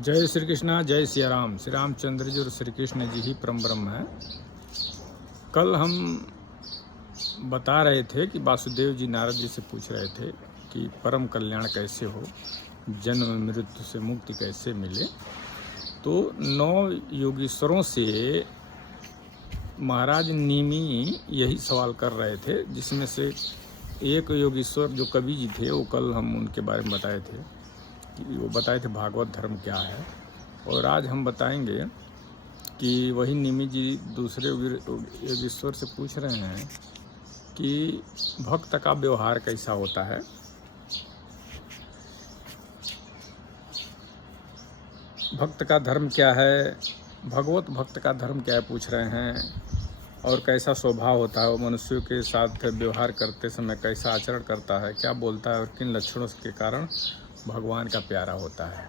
जय श्री कृष्णा, जय सिया राम। श्री रामचंद्र जी और श्री कृष्ण जी ही परम ब्रह्म है। कल हम बता रहे थे कि वासुदेव जी नारद जी से पूछ रहे थे कि परम कल्याण कैसे हो, जन्म मृत्यु से मुक्ति कैसे मिले। तो 9 योगीश्वरों से महाराज नीमी यही सवाल कर रहे थे, जिसमें से एक योगीश्वर जो कवि जी थे, वो कल हम उनके बारे में बताए थे कि वो बताए थे भागवत धर्म क्या है। और आज हम बताएंगे कि वही निमि जी दूसरे योगेश्वर से पूछ रहे हैं कि भक्त का व्यवहार कैसा होता है। भक्त का धर्म क्या है, भगवत भक्त का धर्म क्या है पूछ रहे हैं। और कैसा स्वभाव होता है, वो मनुष्यों के साथ व्यवहार करते समय कैसा आचरण करता है, क्या बोलता है और किन लक्षणों के कारण भगवान का प्यारा होता है।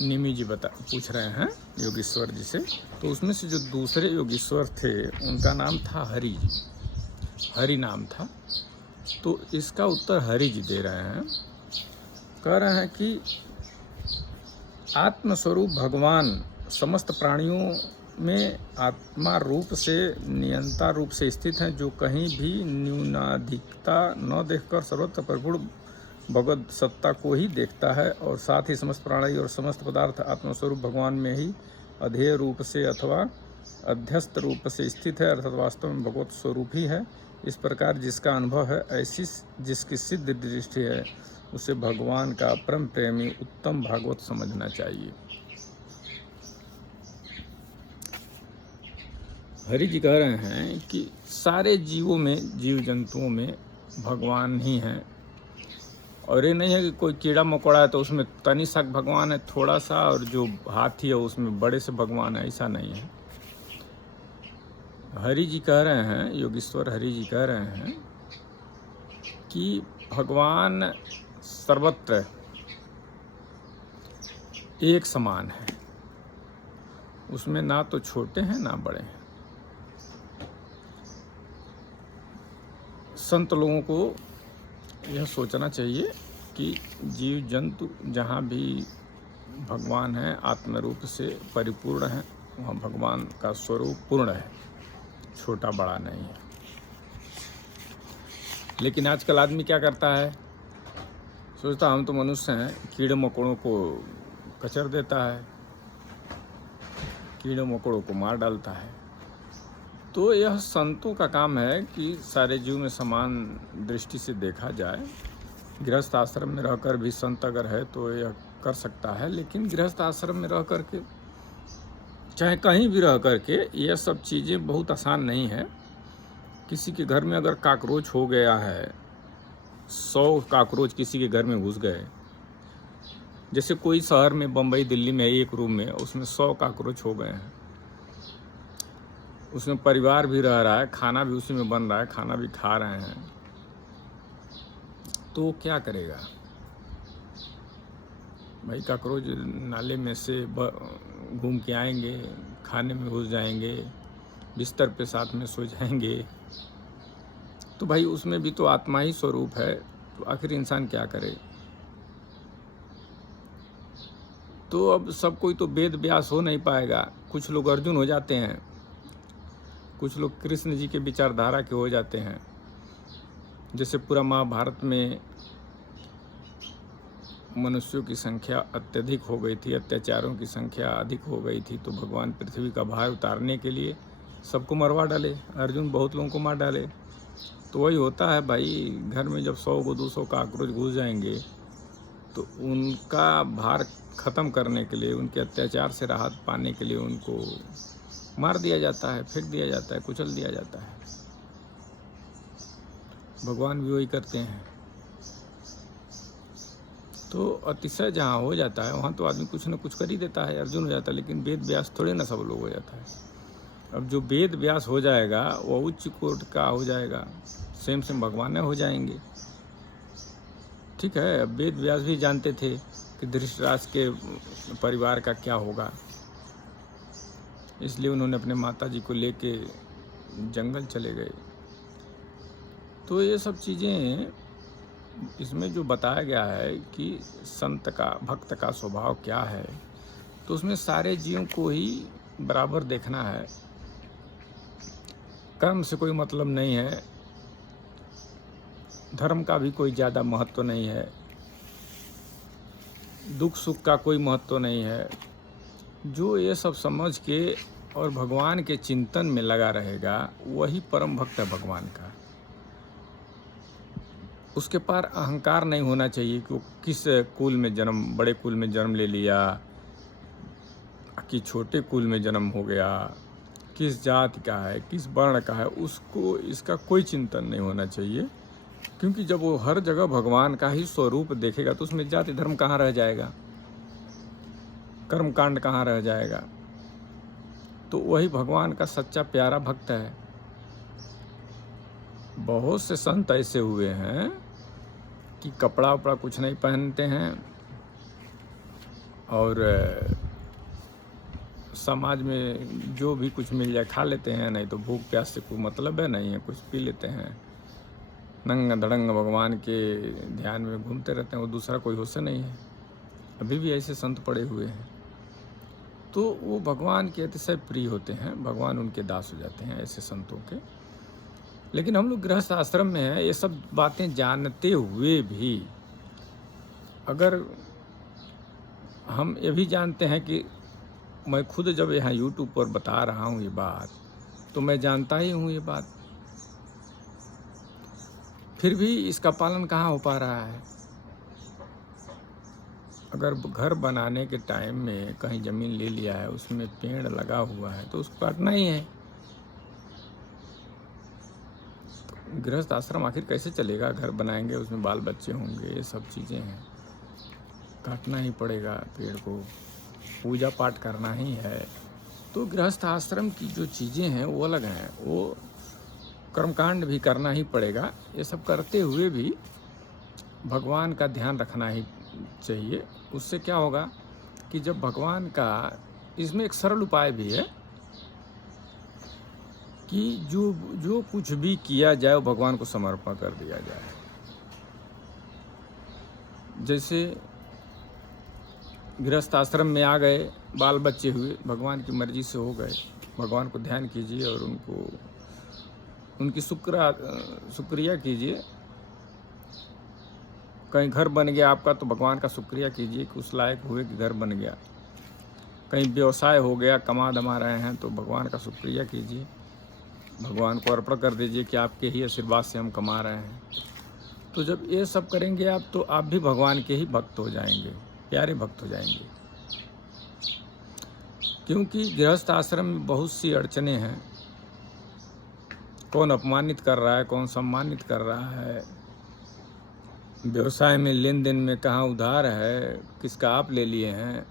निमि जी पूछ रहे हैं योगेश्वर जी से। तो उसमें से जो दूसरे योगेश्वर थे उनका नाम था हरि जी, हरि नाम था। तो इसका उत्तर हरि जी दे रहे हैं। कह रहे हैं कि आत्मस्वरूप भगवान समस्त प्राणियों में आत्मा रूप से नियंता रूप से स्थित हैं, जो कहीं भी न्यूनाधिकता न देखकर सर्वत्र परिपूर्ण भगवत सत्ता को ही देखता है। और साथ ही समस्त प्राणी और समस्त पदार्थ आत्मस्वरूप भगवान में ही अधेय रूप से अथवा अध्यस्त रूप से स्थित है, अर्थात वास्तव में भगवत स्वरूप ही है। इस प्रकार जिसका अनुभव है, ऐसी जिसकी सिद्ध दृष्टि है, उसे भगवान का परम प्रेमी उत्तम भागवत समझना चाहिए। हरि जी कह रहे हैं कि सारे जीवों में, जीव जंतुओं में भगवान ही हैं। और ये नहीं है कि कोई कीड़ा मकोड़ा है तो उसमें तनी सा भगवान है थोड़ा सा, और जो हाथी है उसमें बड़े से भगवान है, ऐसा नहीं है। हरि जी कह रहे हैं, योगेश्वर हरि जी कह रहे हैं कि भगवान सर्वत्र एक समान है, उसमें ना तो छोटे हैं ना बड़े हैं। संत लोगों को यह सोचना चाहिए कि जीव जंतु जहाँ भी भगवान है आत्मरूप से परिपूर्ण है, वहाँ भगवान का स्वरूप पूर्ण है, छोटा बड़ा नहीं है। लेकिन आजकल आदमी क्या करता है, सोचता हम तो मनुष्य हैं, कीड़े मकोड़ों को कचर देता है, कीड़े मकोड़ों को मार डालता है। तो यह संतों का काम है कि सारे जीव में समान दृष्टि से देखा जाए। गृहस्थ आश्रम में रहकर भी संत अगर है तो यह कर सकता है, लेकिन गृहस्थ आश्रम में रह करके चाहे कहीं भी रह करके यह सब चीज़ें बहुत आसान नहीं है। किसी के घर में अगर काकरोच हो गया है, 100 काकरोच किसी के घर में घुस गए, जैसे कोई शहर में बम्बई दिल्ली में एक रूम में उसमें 100 काकरोच हो गए हैं, उसमें परिवार भी रह रहा है, खाना भी उसी में बन रहा है, खाना भी खा रहे हैं, तो क्या करेगा भाई। काकरोच नाले में से घूम के आएंगे, खाने में घुस जाएंगे, बिस्तर पे साथ में सो जाएंगे, तो भाई उसमें भी तो आत्मा ही स्वरूप है, तो आखिर इंसान क्या करे। तो अब सब कोई तो वेद व्यास हो नहीं पाएगा। कुछ लोग अर्जुन हो जाते हैं, कुछ लोग कृष्ण जी के विचारधारा के हो जाते हैं। जैसे पूरा महाभारत में मनुष्यों की संख्या अत्यधिक हो गई थी, अत्याचारों की संख्या अधिक हो गई थी, तो भगवान पृथ्वी का भार उतारने के लिए सबको मरवा डाले। अर्जुन बहुत लोगों को मार डाले। तो वही होता है भाई, घर में जब 100 को 200 काकरोच घुस जाएंगे तो उनका भार ख़त्म करने के लिए, उनके अत्याचार से राहत पाने के लिए उनको मार दिया जाता है, फेंक दिया जाता है, कुचल दिया जाता है। भगवान भी वही करते हैं। तो अतिशय जहाँ हो जाता है वहाँ तो आदमी कुछ न कुछ कर ही देता है, अर्जुन हो जाता है। लेकिन वेद व्यास थोड़े ना सब लोग हो जाता है। अब जो वेद व्यास हो जाएगा वो उच्च कोटि का हो जाएगा, सेम भगवान हो जाएंगे। ठीक है, अब वेद व्यास भी जानते थे कि धृतराष्ट्र के परिवार का क्या होगा, इसलिए उन्होंने अपने माता जी को लेके जंगल चले गए। तो ये सब चीज़ें इसमें जो बताया गया है कि संत का, भक्त का स्वभाव क्या है, तो उसमें सारे जीवों को ही बराबर देखना है। कर्म से कोई मतलब नहीं है, धर्म का भी कोई ज़्यादा महत्व नहीं है, दुख सुख का कोई महत्व नहीं है। जो ये सब समझ के और भगवान के चिंतन में लगा रहेगा वही परम भक्त है भगवान का। उसके पार अहंकार नहीं होना चाहिए कि वो किस कुल में जन्म, बड़े कुल में जन्म ले लिया कि छोटे कुल में जन्म हो गया, किस जाति का है, किस वर्ण का है, उसको इसका कोई चिंतन नहीं होना चाहिए। क्योंकि जब वो हर जगह भगवान का ही स्वरूप देखेगा तो उसमें जाति धर्म कहाँ रह जाएगा, कर्मकांड कहाँ रह जाएगा। तो वही भगवान का सच्चा प्यारा भक्त है। बहुत से संत ऐसे हुए हैं कि कपड़ा उपड़ा कुछ नहीं पहनते हैं और समाज में जो भी कुछ मिल जाए खा लेते हैं, नहीं तो भूख प्यास से कोई मतलब है नहीं है, कुछ पी लेते हैं, नंग धड़ंग भगवान के ध्यान में घूमते रहते हैं, वो दूसरा कोई होश नहीं है। अभी भी ऐसे संत पड़े हुए हैं। तो वो भगवान के अतिशय प्रिय होते हैं, भगवान उनके दास हो जाते हैं ऐसे संतों के। लेकिन हम लोग गृहस्थ आश्रम में हैं, ये सब बातें जानते हुए भी अगर हम ये भी जानते हैं कि मैं खुद जब यहाँ YouTube पर बता रहा हूँ ये बात, तो मैं जानता ही हूँ ये बात, फिर भी इसका पालन कहाँ हो पा रहा है। अगर घर बनाने के टाइम में कहीं ज़मीन ले लिया है, उसमें पेड़ लगा हुआ है, तो उसको काटना ही है। तो गृहस्थ आश्रम आखिर कैसे चलेगा? घर बनाएंगे, उसमें बाल बच्चे होंगे, ये सब चीज़ें हैं, काटना ही पड़ेगा पेड़ को, पूजा पाठ करना ही है। तो गृहस्थ आश्रम की जो चीज़ें हैं वो अलग हैं, वो कर्मकांड भी करना ही पड़ेगा। ये सब करते हुए भी भगवान का ध्यान रखना ही चाहिए। उससे क्या होगा कि जब भगवान का, इसमें एक सरल उपाय भी है कि जो कुछ भी किया जाए वो भगवान को समर्पण कर दिया जाए। जैसे गृहस्थ आश्रम में आ गए, बाल बच्चे हुए, भगवान की मर्जी से हो गए, भगवान को ध्यान कीजिए और उनकी शुक्रिया कीजिए। कहीं घर बन गया आपका तो भगवान का शुक्रिया कीजिए कि उस लायक हुए कि घर बन गया। कहीं व्यवसाय हो गया, कमा दमा रहे हैं, तो भगवान का शुक्रिया कीजिए, भगवान को अर्पण कर दीजिए कि आपके ही आशीर्वाद से हम कमा रहे हैं। तो जब ये सब करेंगे आप, तो आप भी भगवान के ही भक्त हो जाएंगे, प्यारे भक्त हो जाएंगे। क्योंकि गृहस्थ आश्रम में बहुत सी अड़चने हैं, कौन अपमानित कर रहा है, कौन सम्मानित कर रहा है, व्यवसाय में लेन देन में कहाँ उधार है, किसका आप ले लिए हैं,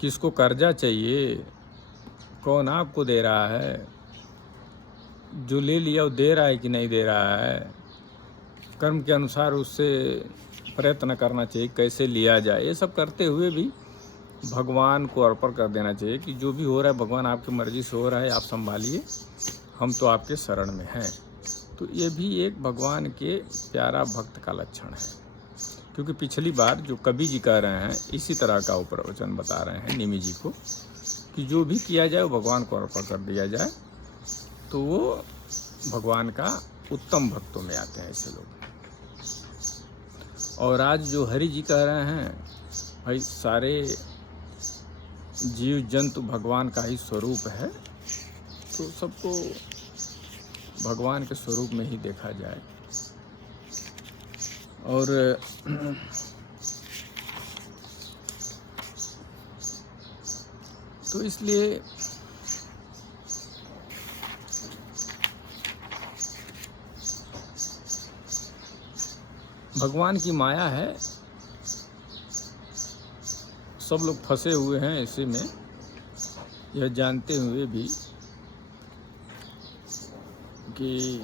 किसको कर्जा चाहिए, कौन आपको दे रहा है, जो ले लिया वो दे रहा है कि नहीं दे रहा है, कर्म के अनुसार उससे प्रयत्न करना चाहिए कैसे लिया जाए। ये सब करते हुए भी भगवान को अर्पण कर देना चाहिए कि जो भी हो रहा है भगवान आपकी मर्जी से हो रहा है, आप संभालिए, हम तो आपके शरण में हैं। तो ये भी एक भगवान के प्यारा भक्त का लक्षण है। क्योंकि पिछली बार जो कवि जी कह रहे हैं, इसी तरह का वो प्रवचन बता रहे हैं निमि जी को कि जो भी किया जाए वो भगवान को अर्पण कर दिया जाए, तो वो भगवान का उत्तम भक्तों में आते हैं ऐसे लोग। और आज जो हरि जी कह रहे हैं, भाई सारे जीव जंतु भगवान का ही स्वरूप है, तो सबको भगवान के स्वरूप में ही देखा जाए। और तो इसलिए भगवान की माया है, सब लोग फंसे हुए हैं इसी में, यह जानते हुए भी कि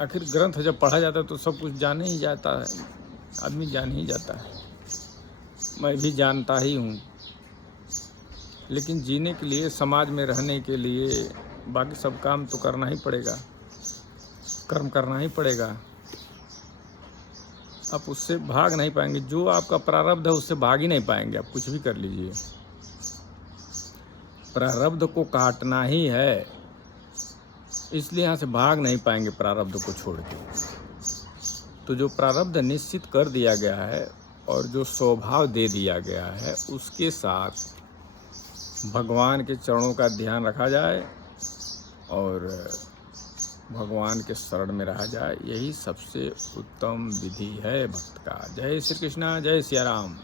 आखिर ग्रंथ जब पढ़ा जाता है तो सब कुछ जान ही जाता है, आदमी जान ही जाता है, मैं भी जानता ही हूँ। लेकिन जीने के लिए, समाज में रहने के लिए बाकी सब काम तो करना ही पड़ेगा। कर्म करना ही पड़ेगा। आप उससे भाग नहीं पाएंगे। जो आपका प्रारब्ध है उससे भाग ही नहीं पाएंगे। आप कुछ भी कर लीजिए, प्रारब्ध को काटना ही है, इसलिए यहाँ से भाग नहीं पाएंगे प्रारब्ध को छोड़ के। तो जो प्रारब्ध निश्चित कर दिया गया है और जो स्वभाव दे दिया गया है, उसके साथ भगवान के चरणों का ध्यान रखा जाए और भगवान के शरण में रहा जाए। यही सबसे उत्तम विधि है भक्त का। जय श्री कृष्णा, जय सिया राम।